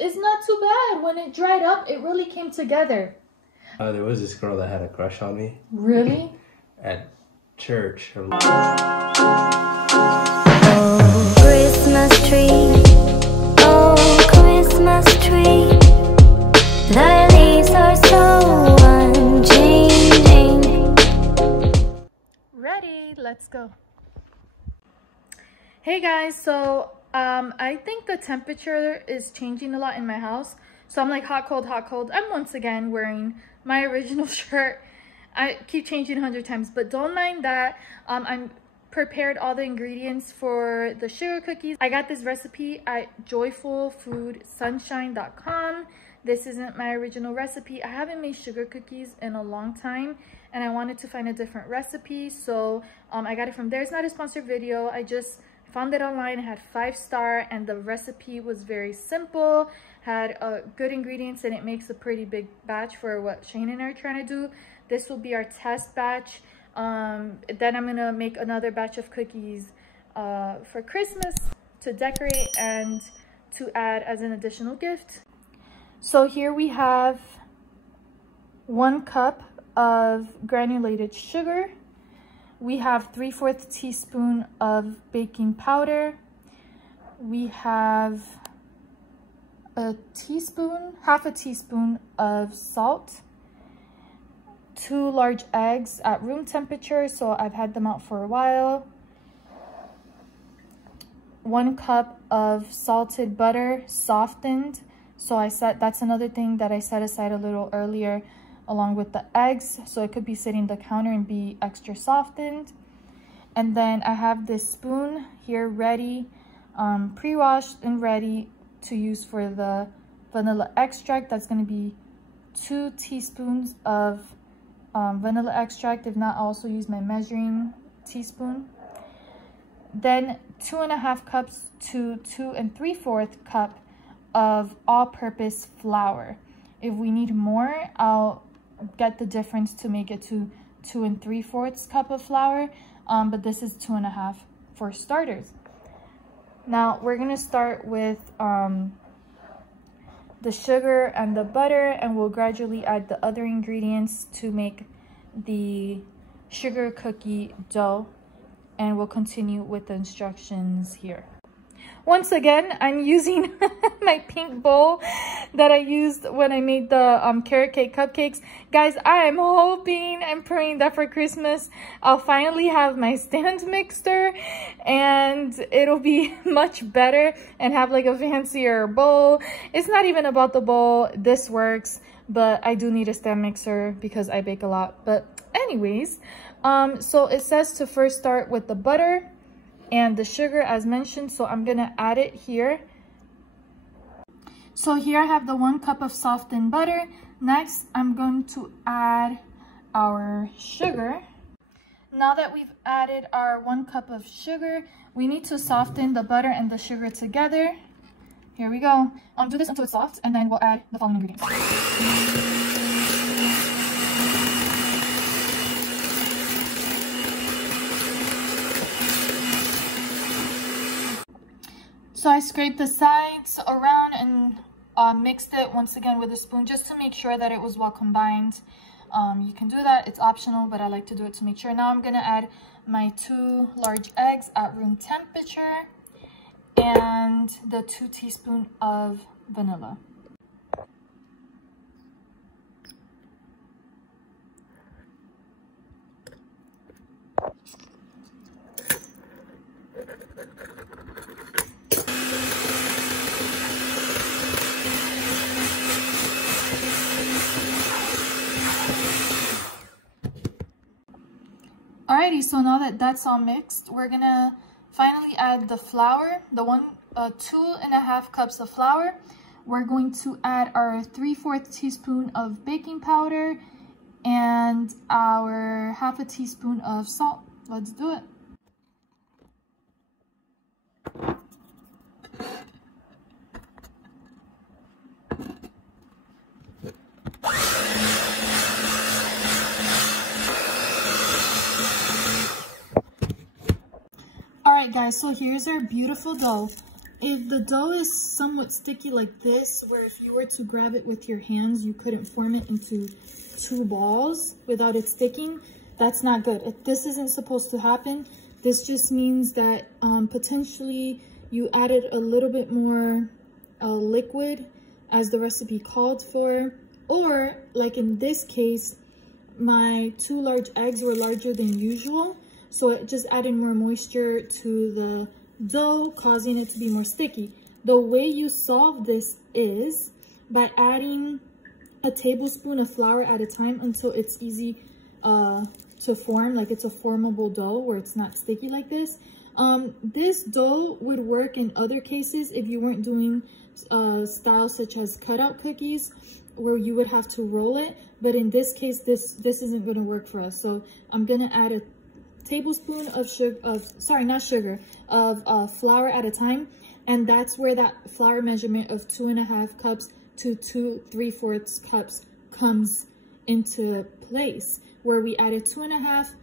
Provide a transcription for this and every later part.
it's not too bad. When it dried up, it really came together. There was this girl that had a crush on me. Really? At church. Oh, Christmas tree. Oh, Christmas tree. The leaves are so unchanging. Ready? Let's go. Hey guys, so I think the temperature is changing a lot in my house. So I'm like hot, cold, hot, cold. I'm once again wearing my original shirt. I keep changing 100 times, but don't mind that. I'm prepared all the ingredients for the sugar cookies. I got this recipe at joyfulfoodsunshine.com. This isn't my original recipe. I haven't made sugar cookies in a long time, and I wanted to find a different recipe, so I got it from there. It's not a sponsored video. I just found it online. It had 5-star, and the recipe was very simple, had good ingredients, and it makes a pretty big batch for what Shaheen and I are trying to do. This will be our test batch. Then I'm gonna make another batch of cookies for Christmas to decorate and to add as an additional gift. So here we have 1 cup of granulated sugar. We have 3/4 teaspoon of baking powder. We have half a teaspoon of salt. 2 large eggs at room temperature, so I've had them out for a while. 1 cup of salted butter, softened. So that's another thing that I set aside a little earlier along with the eggs, so it could be sitting on the counter and be extra softened. And then I have this spoon here ready, pre-washed and ready to use for the vanilla extract. That's going to be 2 teaspoons of vanilla extract. If not, I'll also use my measuring teaspoon. Then 2.5 cups to 2 3/4 cup of all-purpose flour. If we need more, I'll get the difference to make it to 2 3/4 cup of flour, but this is 2.5 for starters. Now we're gonna start with the sugar and the butter, and we'll gradually add the other ingredients to make the sugar cookie dough, and we'll continue with the instructions here. Once again, I'm using my pink bowl that I used when I made the carrot cake cupcakes. Guys, I am hoping and praying that for Christmas, I'll finally have my stand mixer and it'll be much better and have like a fancier bowl. It's not even about the bowl. This works, but I do need a stand mixer because I bake a lot. But anyways, so it says to first start with the butter and the sugar as mentioned, so I'm gonna add it here. So here I have the 1 cup of softened butter. Next, I'm going to add our sugar. Now that we've added our 1 cup of sugar, we need to soften the butter and the sugar together. Here we go. Do this until it's soft, and then we'll add the following ingredients. So I scraped the sides around and mixed it once again with a spoon just to make sure that it was well combined. You can do that, it's optional, but I like to do it to make sure. Now I'm gonna add my 2 large eggs at room temperature and the 2 teaspoons of vanilla. Alrighty, so now that that's all mixed, we're gonna finally add the flour, the 2.5 cups of flour. We're going to add our 3/4 teaspoon of baking powder and our half a teaspoon of salt. Let's do it. Alright guys, so here's our beautiful dough. if the dough is somewhat sticky like this, where if you were to grab it with your hands, you couldn't form it into 2 balls without it sticking, that's not good. If this isn't supposed to happen, this just means that potentially you added a little bit more liquid as the recipe called for, or like in this case, my 2 large eggs were larger than usual, so it just added more moisture to the dough, causing it to be more sticky. The way you solve this is by adding a tablespoon of flour at a time until it's easy to form, like it's a formable dough where it's not sticky like this. This dough would work in other cases if you weren't doing styles such as cutout cookies where you would have to roll it, but in this case this isn't going to work for us. So I'm going to add a tablespoon of flour at a time, and that's where that flour measurement of 2.5 cups to 2 3/4 cups comes into place, where we added 2.5,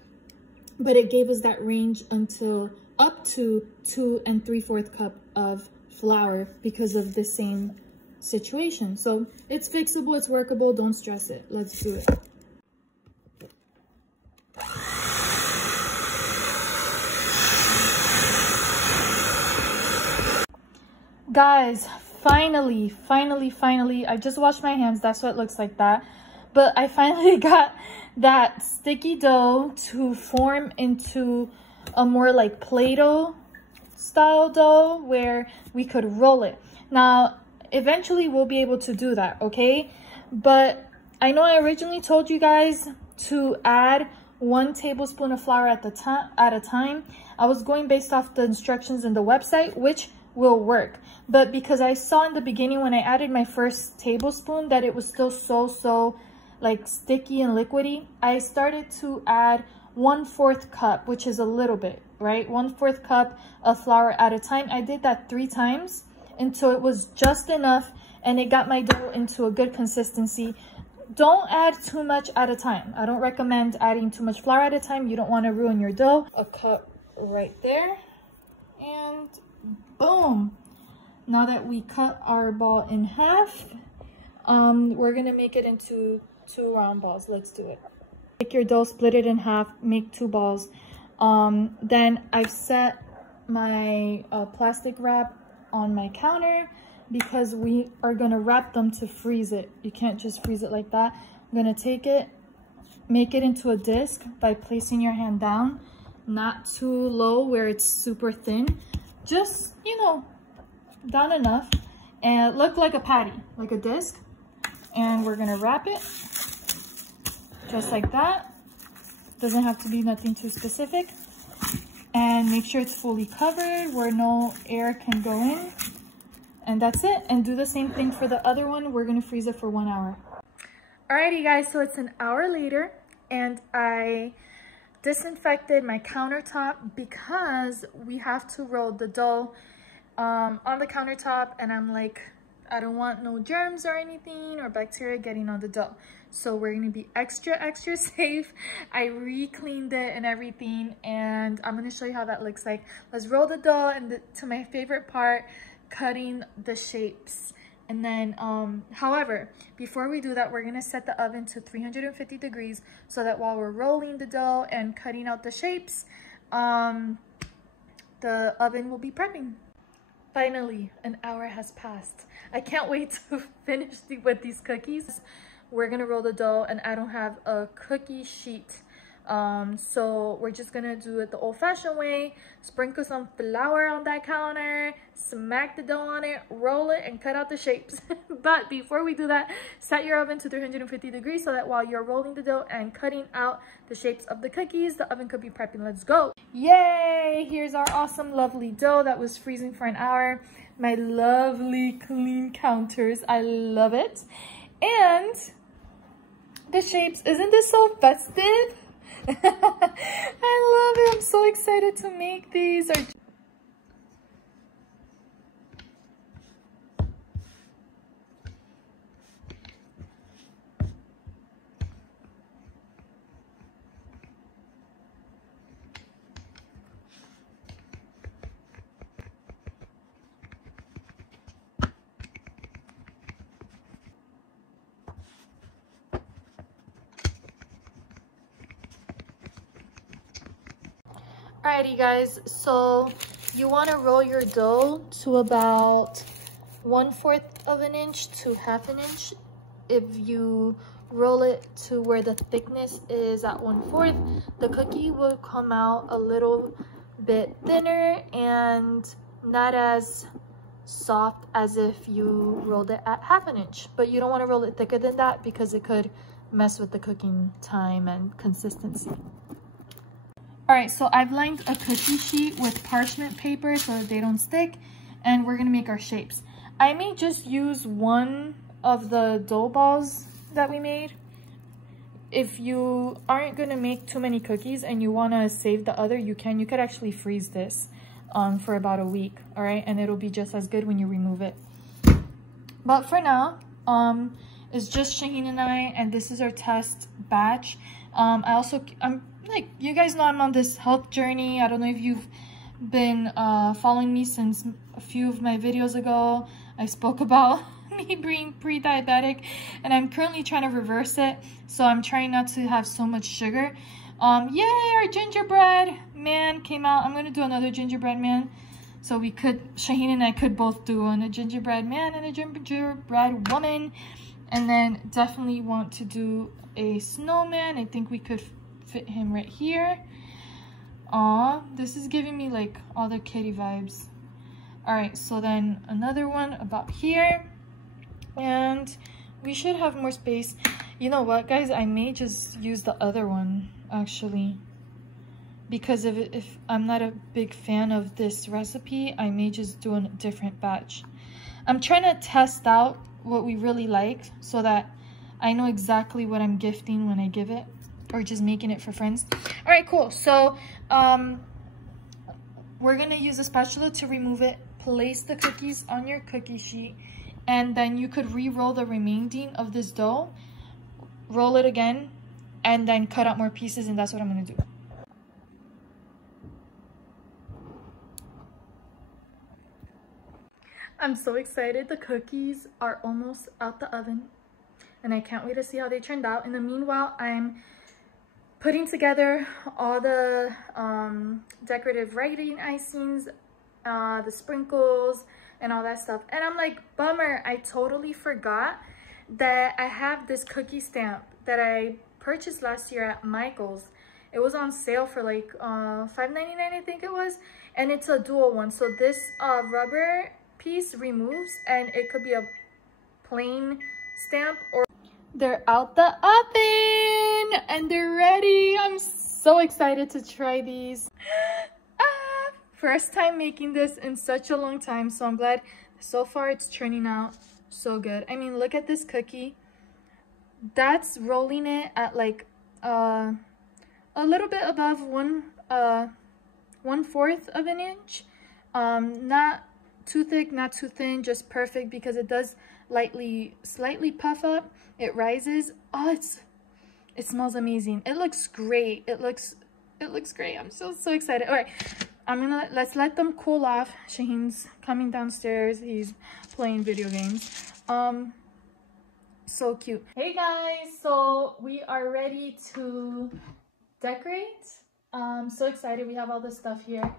but it gave us that range until up to 2 3/4 cup of flour because of the same situation. So it's fixable, it's workable, don't stress it. Let's do it. Guys, finally, I just washed my hands, that's what it looks like that. But I finally got that sticky dough to form into a more like Play-Doh style dough where we could roll it. Now, eventually we'll be able to do that, okay? But I know I originally told you guys to add 1 tablespoon of flour at a time. I was going based off the instructions in the website, which will work. But because I saw in the beginning when I added my first tablespoon that it was still so like sticky and liquidy, I started to add 1/4 cup, which is a little bit, right? 1/4 cup of flour at a time. I did that 3 times until it was just enough and it got my dough into a good consistency. Don't add too much at a time. I don't recommend adding too much flour at a time. You don't want to ruin your dough. A cup right there, and boom. Now that we cut our ball in half, we're gonna make it into 2 round balls. Let's do it. Take your dough, split it in half, make 2 balls. Then I've set my plastic wrap on my counter because we are gonna wrap them to freeze it. You can't just freeze it like that. I'm gonna take it, make it into a disc by placing your hand down, not too low where it's super thin, just, you know, down enough, and look like a patty, like a disc. And we're gonna wrap it just like that. Doesn't have to be nothing too specific. And make sure it's fully covered where no air can go in. And that's it. And do the same thing for the other one. We're gonna freeze it for 1 hour. Alrighty guys, so it's an hour later and I disinfected my countertop because we have to roll the dough on the countertop, and I'm like, I don't want no germs or anything or bacteria getting on the dough. So we're gonna be extra safe. I re-cleaned it and everything, and I'm gonna show you how that looks like. Let's roll the dough and to my favorite part, cutting the shapes. And then however, before we do that, we're gonna set the oven to 350 degrees so that while we're rolling the dough and cutting out the shapes, the oven will be prepping. Finally, an hour has passed. I can't wait to finish with these cookies. We're gonna roll the dough, and I don't have a cookie sheet. So we're just gonna do it the old-fashioned way. Sprinkle some flour on that counter, smack the dough on it, roll it, and cut out the shapes. But before we do that, set your oven to 350 degrees so that while you're rolling the dough and cutting out the shapes of the cookies, the oven could be prepping. Let's go. Yay! Here's our awesome, lovely dough that was freezing for an hour. My lovely clean counters. I love it. And the shapes, isn't this so festive? I love it. I'm so excited to make these. Alrighty guys, so you want to roll your dough to about 1/4 of an inch to 1/2 inch. If you roll it to where the thickness is at 1/4, the cookie will come out a little bit thinner and not as soft as if you rolled it at 1/2 inch. But you don't want to roll it thicker than that because it could mess with the cooking time and consistency. All right, so I've lined a cookie sheet with parchment paper so that they don't stick, and we're gonna make our shapes. I may just use one of the dough balls that we made. If you aren't gonna make too many cookies and you wanna save the other, you can. You could actually freeze this for about a week, all right? And it'll be just as good when you remove it. But for now, it's just Shaheen and I, and this is our test batch. I'm like, you guys know I'm on this health journey. I don't know if you've been following me since a few of my videos ago. I spoke about me being pre-diabetic, and I'm currently trying to reverse it. So I'm trying not to have so much sugar. Yay, our gingerbread man came out. I'm gonna do another gingerbread man. So we could, Shaheen and I could both do a gingerbread man and a gingerbread woman. And then definitely want to do a snowman. I think we could fit him right here. Aw, this is giving me like all the kitty vibes. All right, so then another one about here. And we should have more space. You know what, guys? I may just use the other one, actually. Because if I'm not a big fan of this recipe, I may just do a different batch. I'm trying to test out what we really like so that I know exactly what I'm gifting when I give it, or just making it for friends. All right, cool. So we're gonna use a spatula to remove it. Place the cookies on your cookie sheet, and then you could re-roll the remaining of this dough, roll it again, and then cut out more pieces, and that's what I'm gonna do. I'm so excited. The cookies are almost out the oven, and I can't wait to see how they turned out. In the meanwhile, I'm putting together all the decorative writing icings, the sprinkles, and all that stuff. And I'm like, bummer, I totally forgot that I have this cookie stamp that I purchased last year at Michael's. It was on sale for like $5.99, I think it was, and it's a dual one. So this rubber piece removes, and it could be a plain stamp, or they're out the oven and they're ready. I'm so excited to try these. First time making this in such a long time, so I'm glad. So far it's turning out so good. I mean, look at this cookie. That's rolling it at like a little bit above 1/4 of an inch. Not too thick, not too thin, just perfect, because it does slightly puff up. It rises. Oh, it smells amazing. It looks great. It looks great. I'm so excited. All right, let's let them cool off. Shaheen's coming downstairs. He's playing video games. So cute. Hey guys, so we are ready to decorate. I'm so excited. We have all this stuff here.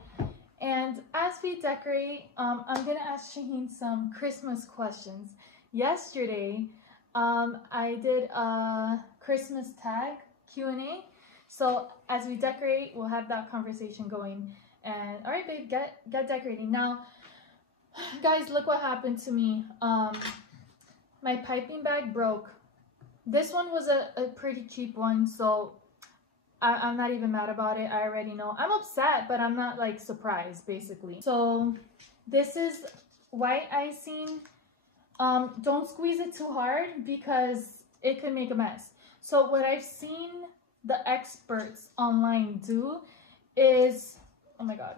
And as we decorate, I'm gonna ask Shaheen some Christmas questions. Yesterday, I did a Christmas tag Q&A. So as we decorate, we'll have that conversation going. And all right, babe, get decorating. Now, guys, look what happened to me. My piping bag broke. This one was a pretty cheap one, so I'm not even mad about it. I already know. I'm upset, but I'm not like surprised, basically. So this is white icing. Don't squeeze it too hard because it could make a mess. So what I've seen the experts online do is, oh my god.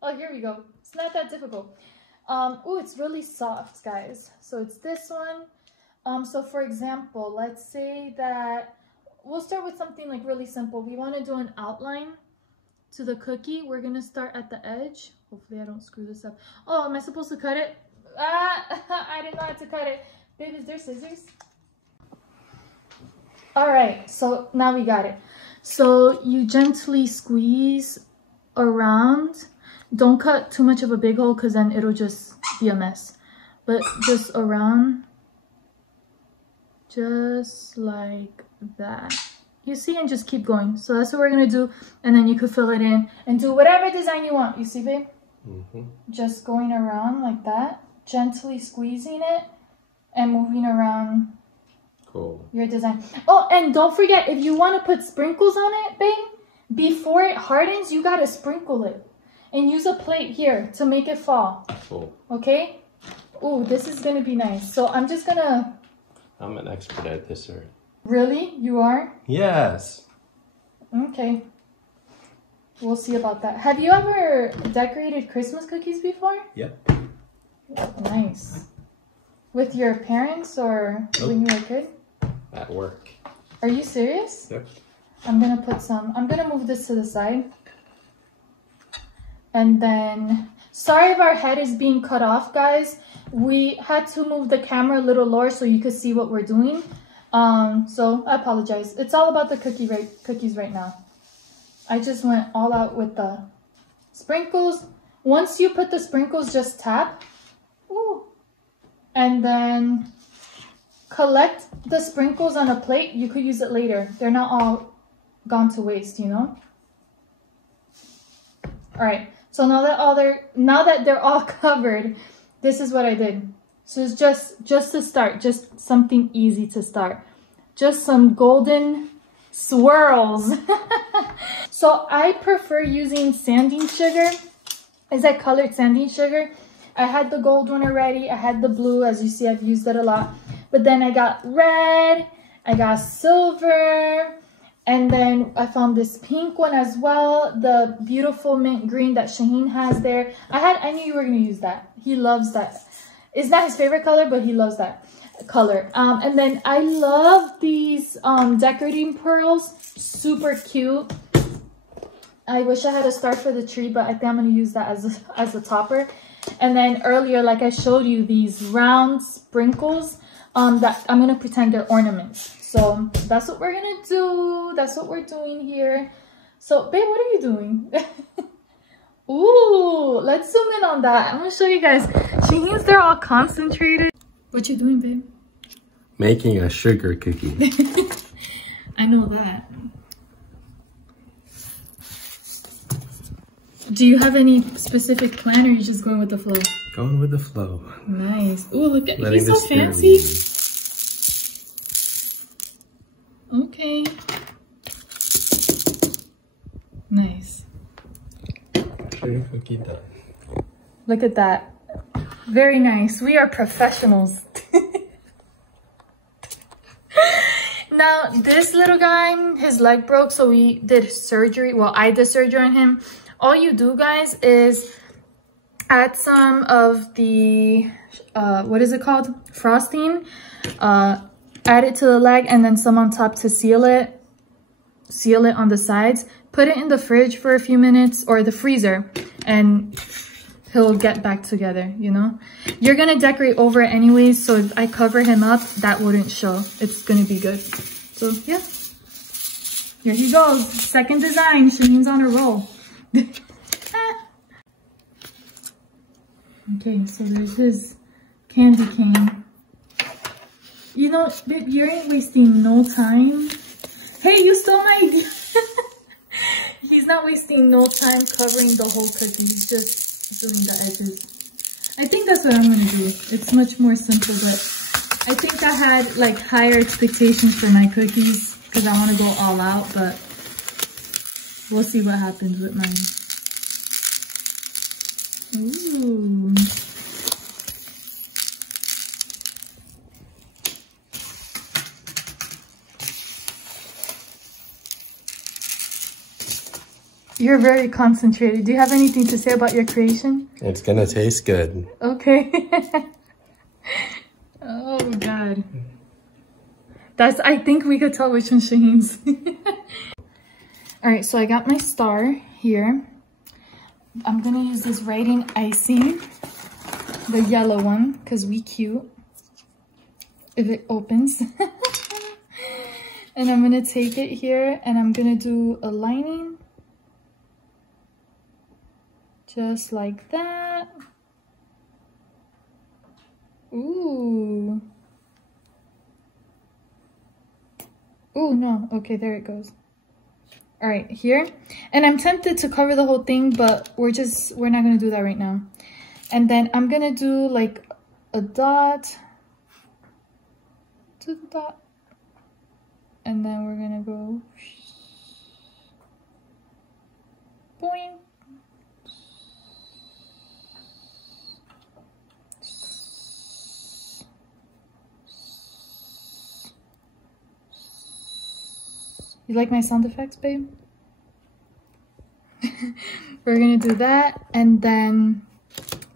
Oh, here we go. It's not that difficult. Oh, it's really soft, guys. So it's this one. So for example, let's say that we'll start with something like really simple. We want to do an outline to the cookie. We're going to start at the edge. Hopefully I don't screw this up. Oh, am I supposed to cut it? I didn't know how to cut it. Babe, is there scissors? All right, so now we got it. So you gently squeeze around. Don't cut too much of a big hole because then it'll just be a mess. But just around, just like that. You see, and just keep going. So that's what we're gonna do, and then you could fill it in and do whatever design you want. You see, babe? Just going around like that, gently squeezing it and moving around. Cool. Your design. Oh, and don't forget, if you want to put sprinkles on it, babe, before it hardens, you gotta sprinkle it and use a plate here to make it fall. Cool. Okay? Ooh, this is gonna be nice. So I'm just gonna. I'm an expert at this, sir. Really? You are? Yes. Okay. We'll see about that. Have you ever decorated Christmas cookies before? Yep. Nice. With your parents or when you were a kid? At work. Are you serious? Yep. I'm gonna move this to the side. And then, sorry if our head is being cut off, guys. We had to move the camera a little lower so you could see what we're doing. So I apologize. It's all about the cookies right now. I just went all out with the sprinkles. Once you put the sprinkles, just tap. Ooh. And then collect the sprinkles on a plate. You could use it later. They're not all gone to waste, you know? All right. So now that they're all covered, this is what I did. So it's just to start, just something easy to start. Just some golden swirls. So I prefer using sanding sugar. Is that colored sanding sugar? I had the gold one already. I had the blue. As you see, I've used it a lot. But then I got red. I got silver. And then I found this pink one as well. The beautiful mint green that Shaheen has there. I knew you were going to use that. He loves that. It's not his favorite color, but he loves that color. And then I love these decorating pearls. Super cute. I wish I had a star for the tree, but I think I'm going to use that as a topper. And then earlier, like I showed you, these round sprinkles that I'm going to pretend they're ornaments. So that's what we're going to do. That's what we're doing here. So, babe, what are you doing? Ooh, let's zoom in on that. I'm going to show you guys. Shaheen's, they're all concentrated. What you doing, babe? Making a sugar cookie. I know that. Do you have any specific plan, or are you just going with the flow? Going with the flow. Nice. Ooh, look at Letting he's so fancy. Okay. Nice. Sugar cookie done. Look at that. Very nice. We are professionals. Now, this little guy, his leg broke, so we did surgery. Well, I did surgery on him. All you do, guys, is add some of the, what is it called? Frosting. Add it to the leg and then some on top to seal it. Seal it on the sides. Put it in the fridge for a few minutes, or the freezer, and he'll get back together, you know? You're gonna decorate over it anyways, so if I cover him up, that wouldn't show. It's gonna be good. So, yeah. Here he goes. Second design. Shaheen's on a roll. Okay, so there's his candy cane. You know, babe, you ain't wasting no time. Hey, you stole my idea. He's not wasting no time covering the whole cookie. He's just doing the edges. I think that's what I'm gonna do. It's much more simple, but I think I had like higher expectations for my cookies because I want to go all out, but we'll see what happens with mine. Ooh. You're very concentrated. Do you have anything to say about your creation? It's gonna taste good. Okay. Oh God. I think we could tell which one's Shaheen's. All right, so I got my star here. I'm gonna use this writing icing, the yellow one, because we cute. If it opens. And I'm gonna take it here and I'm gonna do a lining. Just like that. Ooh. Ooh, no. Okay, there it goes. All right, here. And I'm tempted to cover the whole thing, but we're not gonna do that right now. And then I'm gonna do like a dot to the dot. And then we're gonna go boing. You like my sound effects, babe? We're gonna do that, and then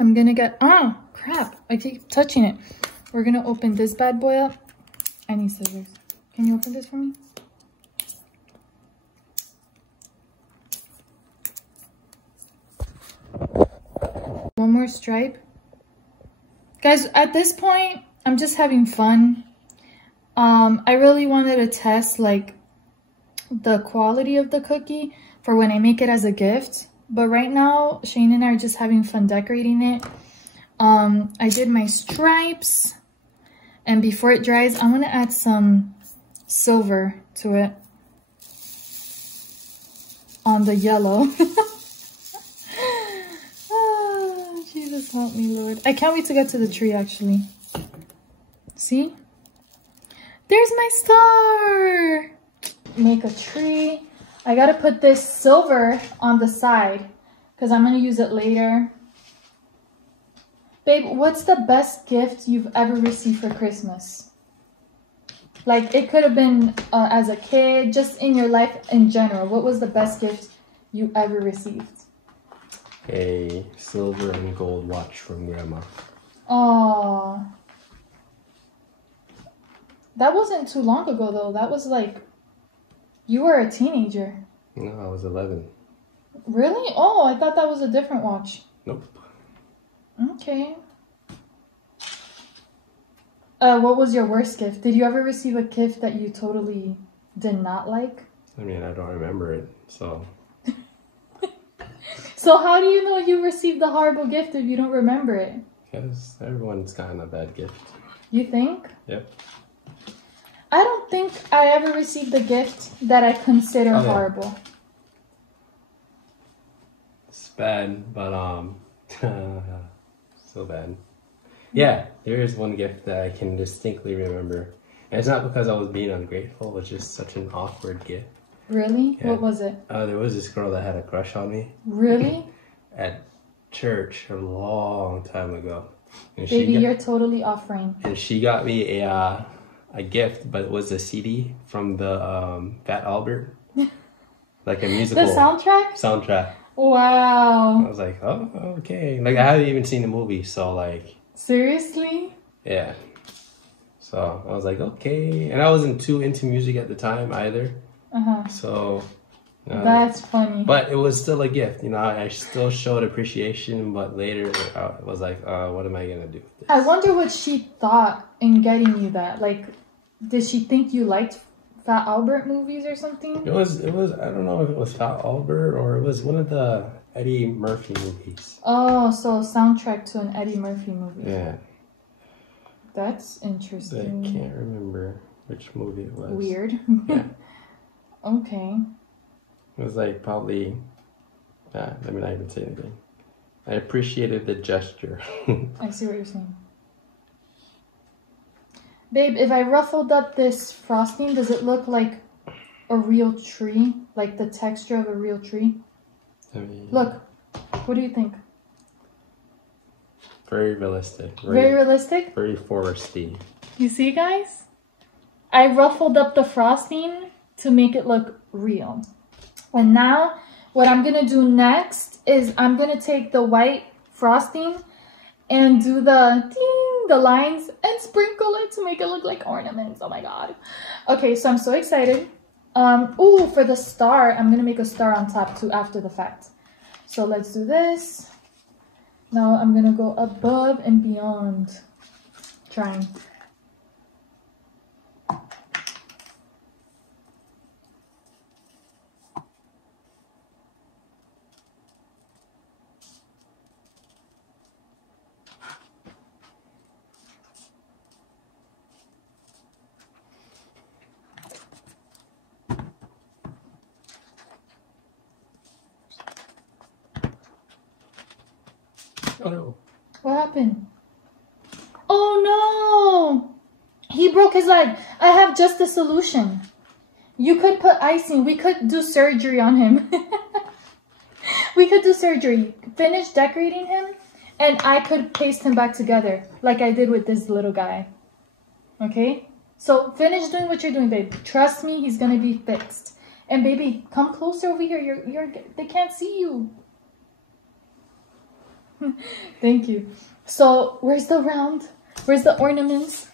I'm gonna get, oh crap, I keep touching it. We're gonna open this bad boy up. I need scissors. Can you open this for me? One more stripe. Guys, at this point, I'm just having fun. I really wanted to test like the quality of the cookie for when I make it as a gift. But right now, Shane and I are just having fun decorating it. I did my stripes. And before it dries, I'm going to add some silver to it on the yellow. Oh, Jesus help me, Lord. I can't wait to get to the tree, actually. See? There's my star! Make a tree. I gotta put this silver on the side because I'm gonna use it later. Babe, what's the best gift you've ever received for Christmas? Like, it could have been as a kid, just in your life in general. What was the best gift you ever received? A silver and gold watch from Grandma. Oh, that wasn't too long ago though. That was like, you were a teenager. No, I was 11. Really? Oh, I thought that was a different watch. Nope. Okay. What was your worst gift? Did you ever receive a gift that you totally did not like? I mean, I don't remember it, so. So how do you know you received a horrible gift if you don't remember it? Because everyone's gotten a bad gift. You think? Yep. I don't think I ever received a gift that I consider horrible. It's bad, but so bad. Yeah, there is one gift that I can distinctly remember. And it's not because I was being ungrateful, it's just such an awkward gift. Really? Yeah. What was it? There was this girl that had a crush on me. Really? At church a long time ago. And Baby, you're totally off frame. And she got me a gift, but it was a CD from the Fat Albert. Like a musical. The soundtrack? Soundtrack. Wow. I was like, oh, okay. Like, I haven't even seen the movie, so like. Seriously? Yeah. So I was like, okay. And I wasn't too into music at the time either. So. That's funny. But it was still a gift, you know. I still showed appreciation, but later it was like, what am I gonna do with this? I wonder what she thought in getting you that. Like, did she think you liked Fat Albert movies or something? It was. I don't know if it was Fat Albert or it was one of the Eddie Murphy movies. Oh, so soundtrack to an Eddie Murphy movie. Yeah. That's interesting. I can't remember which movie it was. Weird. Yeah. Okay. It was like probably, let me not even say anything. I appreciated the gesture. I see what you're saying. Babe, if I ruffled up this frosting, does it look like a real tree? Like the texture of a real tree? I mean, look, what do you think? Very realistic. Very realistic? Very foresty. You see, guys? I ruffled up the frosting to make it look real. And now, what I'm going to do next is I'm going to take the white frosting and do the lines and sprinkle it to make it look like ornaments. Oh my god. Okay, so I'm so excited. Ooh, for the star, I'm going to make a star on top too after the fact. So let's do this. Now I'm going to go above and beyond. Trying. Oh no. What happened? Oh no! He broke his leg. I have just a solution. You could put icing. We could do surgery on him. We could do surgery. Finish decorating him, and I could paste him back together like I did with this little guy. Okay? So finish doing what you're doing, babe. Trust me, he's gonna be fixed. And baby, come closer over here. They can't see you. Thank you. So where's the round? Where's the ornaments?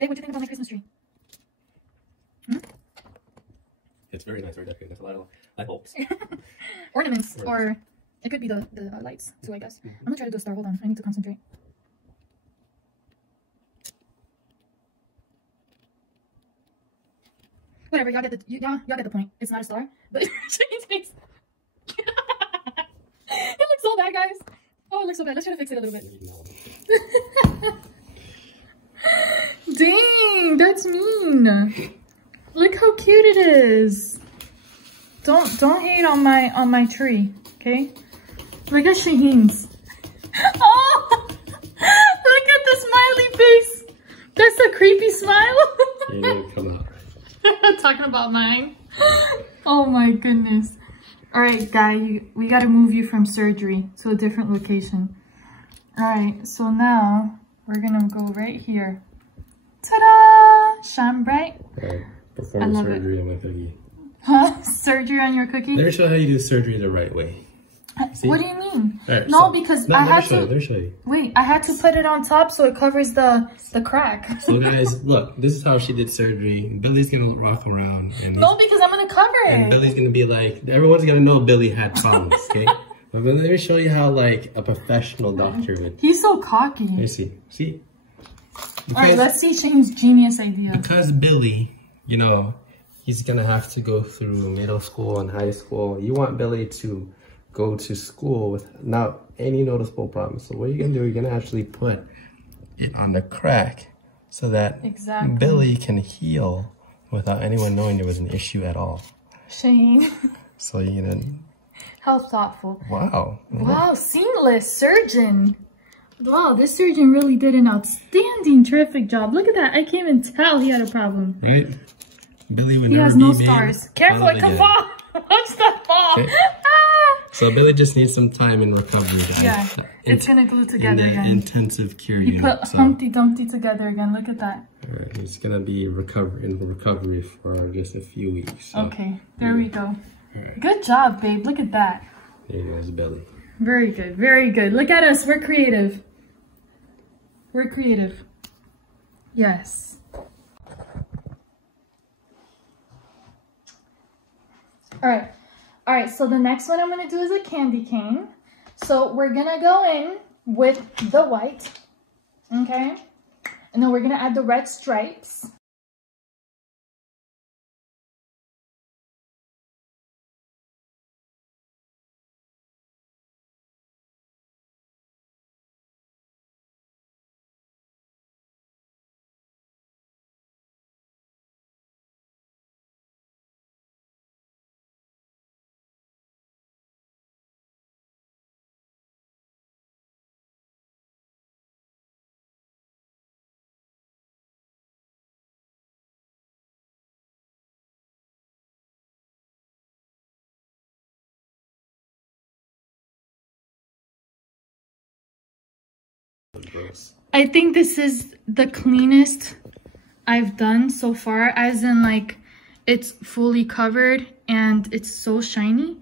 Babe, what do you think about my Christmas tree? Hmm? It's very nice, very decorated. There's a lot of light bulbs. Ornaments, or it could be the lights too, I guess. I'm gonna try to do a star. Hold on, I need to concentrate. Whatever, y'all get the point. It's not a star, but Shaheen's face. It looks so bad, guys. Oh, it looks so bad. Let's try to fix it a little bit. Dang, that's mean. Look how cute it is. Don't hate on my tree, okay? Look at Shaheen's. Oh, look at the smiley face. That's a creepy smile. It didn't come out. Talking about mine. Oh my goodness. All right, guy, we gotta move you from surgery to a different location. All right, so now we're gonna go right here. Ta-da! Shine bright. Right. Perform surgery on my cookie. Huh? Surgery on your cookie? Let me show you how you do surgery the right way. See? What do you mean? Right, no, so, because no, I had let me show you. Wait, I had to put it on top so it covers the crack. So guys, look, this is how she did surgery. Billy's gonna rock around. And no, because I'm gonna cover it. And Billy's gonna be like, everyone's gonna know Billy had problems, okay? But let me show you how like a professional doctor would. He's so cocky. Let me see. See? All right, let's see Shane's genius idea. Because Billy, you know, he's gonna have to go through middle school and high school. You want Billy to go to school without any noticeable problems. So what you're gonna do, you're gonna actually put it on the crack so that Billy can heal without anyone knowing there was an issue at all. Shaheen. So you know. How thoughtful. Wow. Wow, seamless surgeon. Wow, this surgeon really did an outstanding, terrific job. Look at that. I can't even tell he had a problem. Right? Billy would he never has no scars. Careful, it can fall. Watch that fall. Okay. So Billy just needs some time in recovery. Yeah, it's gonna glue together again. Intensive care unit. You put Humpty Dumpty together again. Look at that. All right, it's gonna be in recovery for just a few weeks. So. Okay, there we go. All right. Good job, babe. Look at that. There goes Billy. Very good, very good. Look at us. We're creative. We're creative. Yes. All right, so the next one I'm gonna do is a candy cane. So we're gonna go in with the white, okay? And then we're gonna add the red stripes. Gross. I think this is the cleanest I've done so far, as in like it's fully covered and it's so shiny.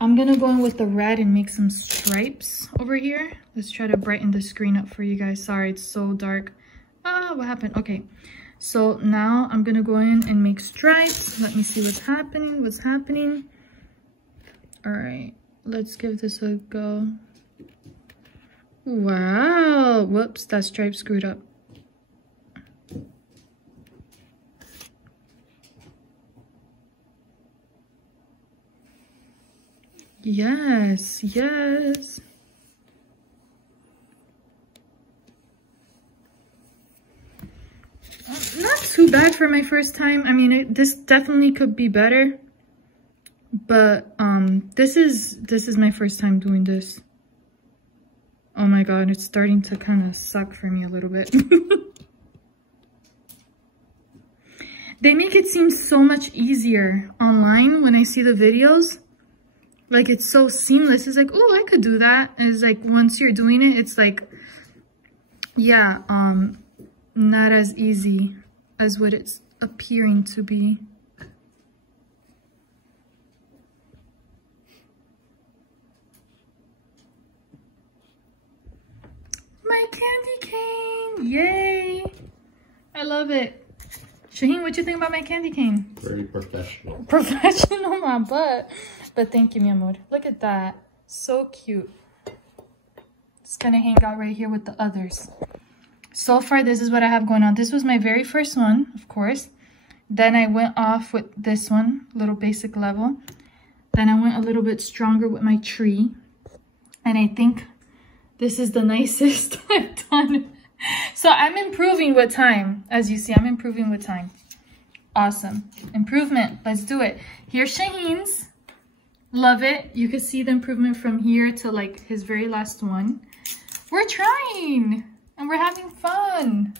I'm gonna go in with the red and make some stripes over here. Let's try to brighten the screen up for you guys. Sorry, it's so dark. Ah, what happened? Okay, so now I'm gonna go in and make stripes. Let me see what's happening. All right, let's give this a go. Wow, whoops, that stripe screwed up. Yes, yes. bad for my first time. I mean, this definitely could be better, but this is my first time doing this. Oh my god, it's starting to kind of suck for me a little bit. They make it seem so much easier online when I see the videos. Like, it's so seamless. It's like, oh, I could do that. And it's like, once you're doing it, it's like, yeah, not as easy as what it's appearing to be. My candy cane, yay! I love it. Shaheen, what you think about my candy cane? Very professional. Professional, my butt. But thank you, mi amor. Look at that. So cute. Just gonna hang out right here with the others. So far, this is what I have going on. This was my very first one, of course. Then I went off with this one, little basic level. Then I went a little bit stronger with my tree. And I think this is the nicest I've done. So I'm improving with time. As you see, I'm improving with time. Awesome. Improvement. Let's do it. Here's Shaheen's. Love it. You can see the improvement from here to like his very last one. We're trying and we're having fun.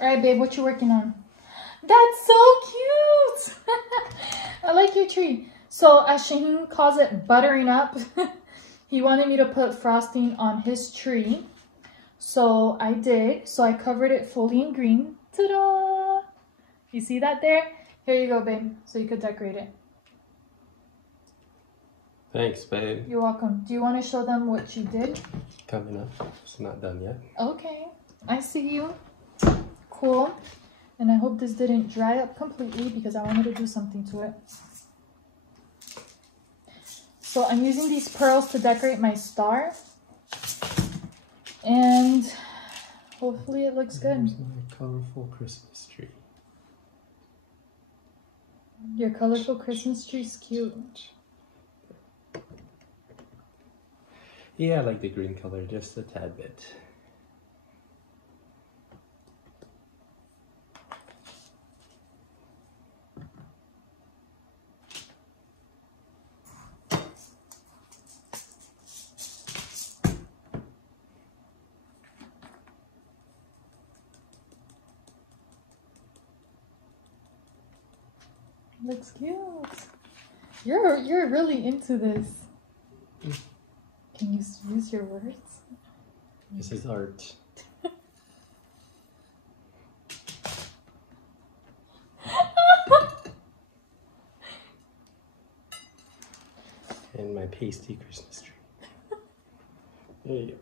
All right, babe, what you working on? That's so cute. I like your tree. So as Shaheen calls it, buttering up. He wanted me to put frosting on his tree. So I did. So I covered it fully in green. Ta-da! You see that there? Here you go, babe. So you could decorate it. Thanks, babe. You're welcome. Do you want to show them what you did? Coming up. It's not done yet. Okay. I see you. Cool. And I hope this didn't dry up completely because I wanted to do something to it. So I'm using these pearls to decorate my star. And hopefully it looks good. Here's my colorful Christmas tree. Your colorful Christmas tree's cute. Yeah, I like the green color just a tad bit. Looks cute. You're really into this. Can you use your words? This is art. And my pasty Christmas tree. There you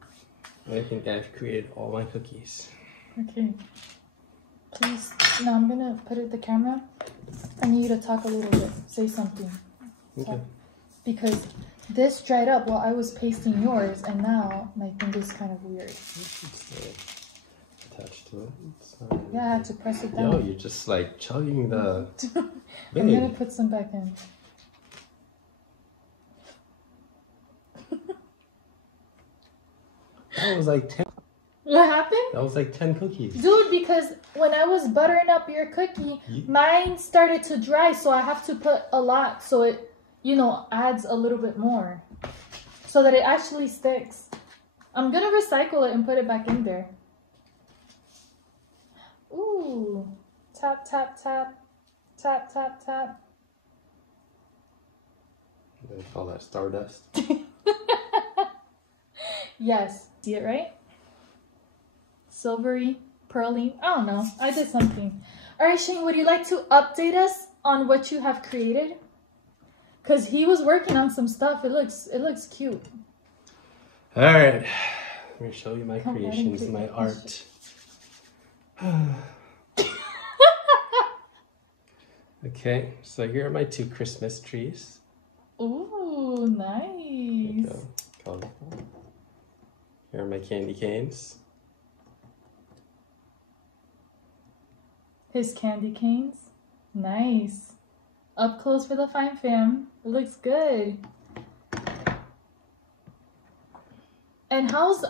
go. I think I've created all my cookies. Okay. Please, now I'm gonna put it in the camera. I need you to talk a little bit. Say something. Okay. Talk. Because this dried up while I was pasting yours, and now my finger's kind of weird. It's attached to it. It's not Yeah, I had to press it down. No, you're just like chugging the... I'm gonna put some back in. That was like 10. What happened? That was like 10 cookies. Dude, because when I was buttering up your cookie, mine started to dry, so I have to put a lot so it, you know, adds a little bit more. So that it actually sticks. I'm gonna recycle it and put it back in there. Ooh. Tap, tap, tap. Tap, tap, tap. They call that stardust. Yes. See it, right? Silvery, pearly. I don't know. I did something. All right, Shane, would you like to update us on what you have created? Because he was working on some stuff. It looks cute. All right. Let me show you my creations, my art. Okay, so here are my 2 Christmas trees. Ooh, nice. There you go. Colorful. Here are my candy canes. His candy canes. Nice. Up close for the fine fam. It looks good. And how's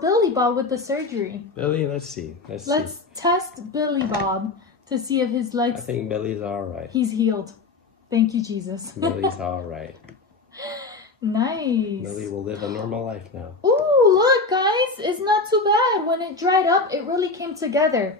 Billy Bob with the surgery? Billy, let's see. Let's test Billy Bob to see if his legs... I think Billy's all right. He's healed. Thank you, Jesus. Billy's all right. Nice. Billy will live a normal life now. Ooh, look, guys. It's not too bad. When it dried up, it really came together.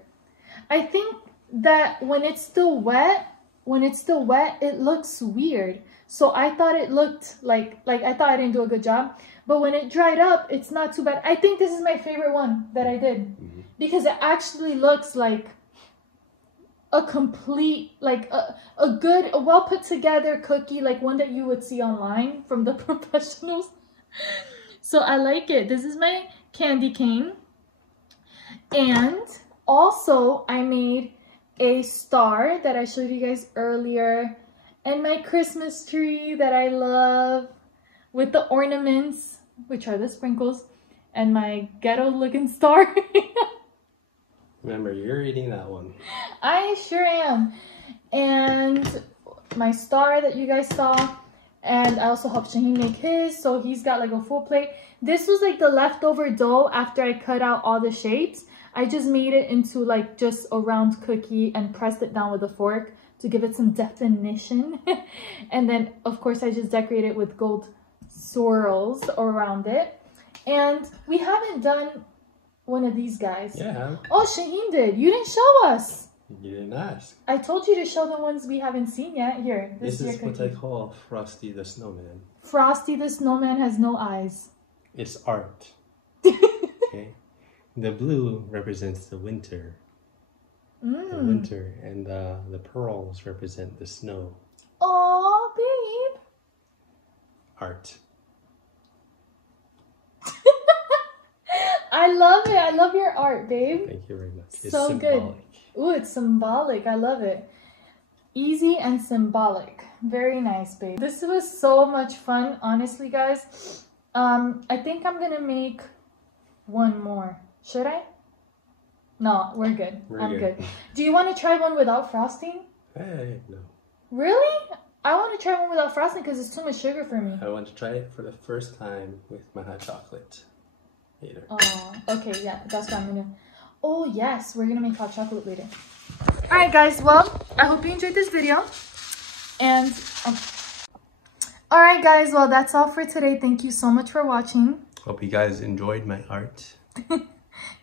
I think that when it's still wet, it looks weird. So I thought it looked like I thought I didn't do a good job. But when it dried up, it's not too bad. I think this is my favorite one that I did. Because it actually looks like a complete, like a well put together cookie, like one that you would see online from the professionals. So I like it. This is my candy cane. And also I made a star that I showed you guys earlier. And my Christmas tree that I love with the ornaments, which are the sprinkles, and my ghetto looking star. Remember, you're eating that one. I sure am. And my star that you guys saw. And I also helped Shaheen make his, so he's got like a full plate. This was like the leftover dough after I cut out all the shapes. I just made it into like just a round cookie and pressed it down with a fork to give it some definition. And then of course I just decorated it with gold swirls around it. And we haven't done one of these guys. Yeah. Oh, Shaheen did. You didn't show us. You didn't ask. I told you to show the ones we haven't seen yet. Here. This is what I call Frosty the Snowman. Frosty the Snowman has no eyes. It's art. Okay. The blue represents the winter. The winter, and the pearls represent the snow. Oh, babe. Art. I love it. I love your art, babe. Thank you very much. It's so symbolic. Good. Ooh, it's symbolic. I love it. Easy and symbolic. Very nice, babe. This was so much fun, honestly, guys. I think I'm gonna make one more. Should I? No, we're good. I'm good. Do you want to try one without frosting? Hey, no. Really? I want to try one without frosting because it's too much sugar for me. I want to try it for the first time with my hot chocolate later. Oh, okay, yeah, that's what I'm gonna. Oh yes, we're gonna make hot chocolate later. All right, guys. Well, I hope you enjoyed this video. And all right, guys. Well, that's all for today. Thank you so much for watching. Hope you guys enjoyed my art.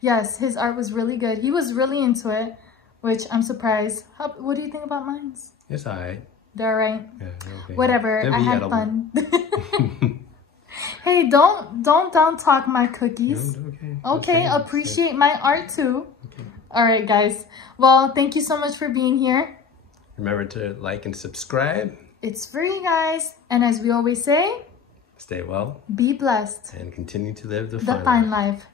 Yes, his art was really good. He was really into it, which I'm surprised. What do you think about mine? It's alright. They're right. Yeah, okay. Whatever. I had fun. Hey, don't down talk my cookies. No, okay. Okay, appreciate my art too. Okay. All right, guys. Well, thank you so much for being here. Remember to like and subscribe. It's free, guys. And as we always say, stay well. Be blessed. And continue to live the fine life.